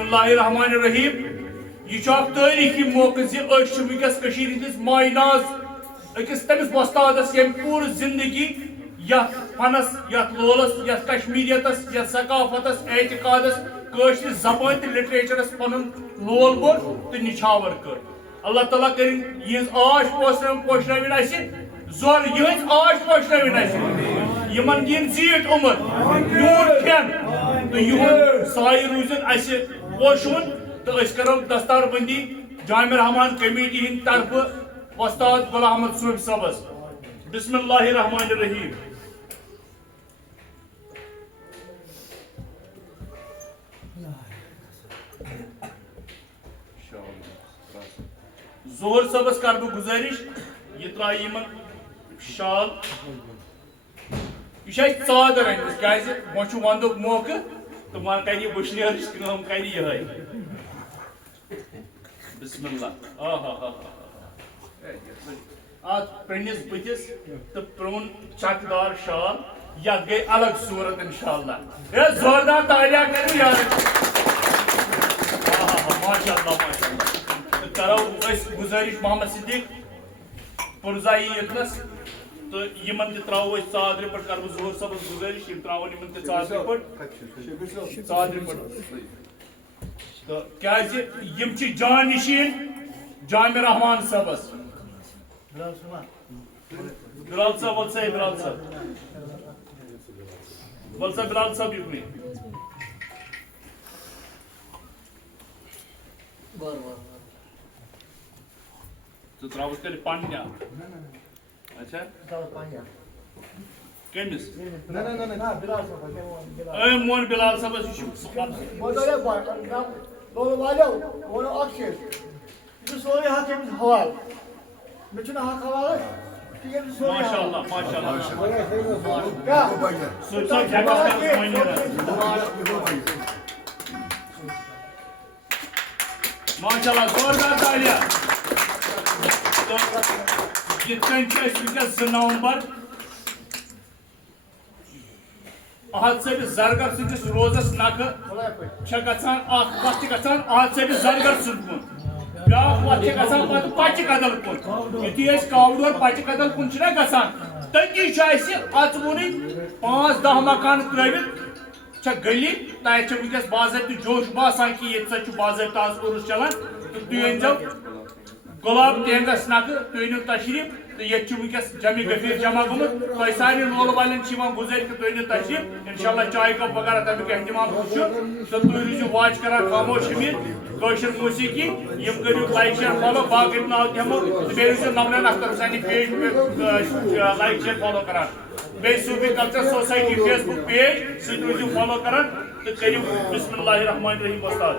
بسم اللہ الرحمن الرحیم یہ تاریخی موقع ونکس ہندس مائی ناز اکس تمس وستادس یم پور زندگی یت فنس یت لولس یت کشمیریتس یت ثقافتس اعتقادس قشر زبان تو لٹریچرس پن لول بور تو نچھاور کر اللہ تعالیٰ کرن یہ آش پوشن زور یہ آش پوشن یمن دین زیٹ عمر نور کھین تو یہ سائے روزن اس پوشون تو اس کرو دستار بندی جامع رحمان کمیٹی ہند طرف استاد غلام احمد صوفی صاحبس بسم اللہ الرحمن الرحیم ظہور صاحبس کر بہ گزارش یہ ترائی یمن شال یہ ژادر انمس کیاز وچ وندک موقع تو ون کر یہ بشنیرش کم کر یہ بسم اللہ ات پرنس بتس تو پرون چکدار شال یت گئی الگ صورت انشاءاللہ زوردار تالیاں کرو یار ماشاء اللہ کرو گزارش محمد صدیق پرزائی یتنس تو یمن تہ تراو ژادر پہ کر ظہور صاحبس گزارش یم تراون یمن تہ ژادر پہ تو کیاز یم چھ جانشین جامع رحمان صاحبس بلال صاحب ول سا بلال صاحب ول سا بلال صاحب یکنی تو تراوس تیل پنیا اچھا کمس اے مون بلال صاحب ماشاء اللہ ماشاء اللہ زوردار تالیاں ونکس 2 نومبر احد صاحب زرگر سندس روزس نقہ گھان وقت گھان احد صاحب زرگر سند کن بیا وقت گھان پہ پچہ قدل کن یتھی کاوڑ پچہ قدل کن گھان تتی اچونے 5-10 مکان ترٛٲوِتھ گلی تتھ ونکس باضابطہ جوش باسان کہ یہ سا باضابطہ آز عرس چلان تو تھی أنزو گلاب ٹینگس نقہ تھی أنو تشریف تو یہ ونکس جمع گفیر جمع گومت تہ سارے لول والن گزار کہ تھی أنو تشریف انشاءاللہ چائے کپ وغیرہ تمیک اہتمام تو تھی روزو واچ کران خاموش امید کٲشِر موسیقی یم کرو لائک شیئر فالو باقی ناو دمو بیٚیہِ روزو نمنن اختر سانہِ پیج لائک شیئر فالو کران بیٚیہِ صوفی کلچر سوسائٹی فیس بک پیج سۭتۍ روزو فالو کران تو کرو بسم اللہ الرحمن الرحیم استاد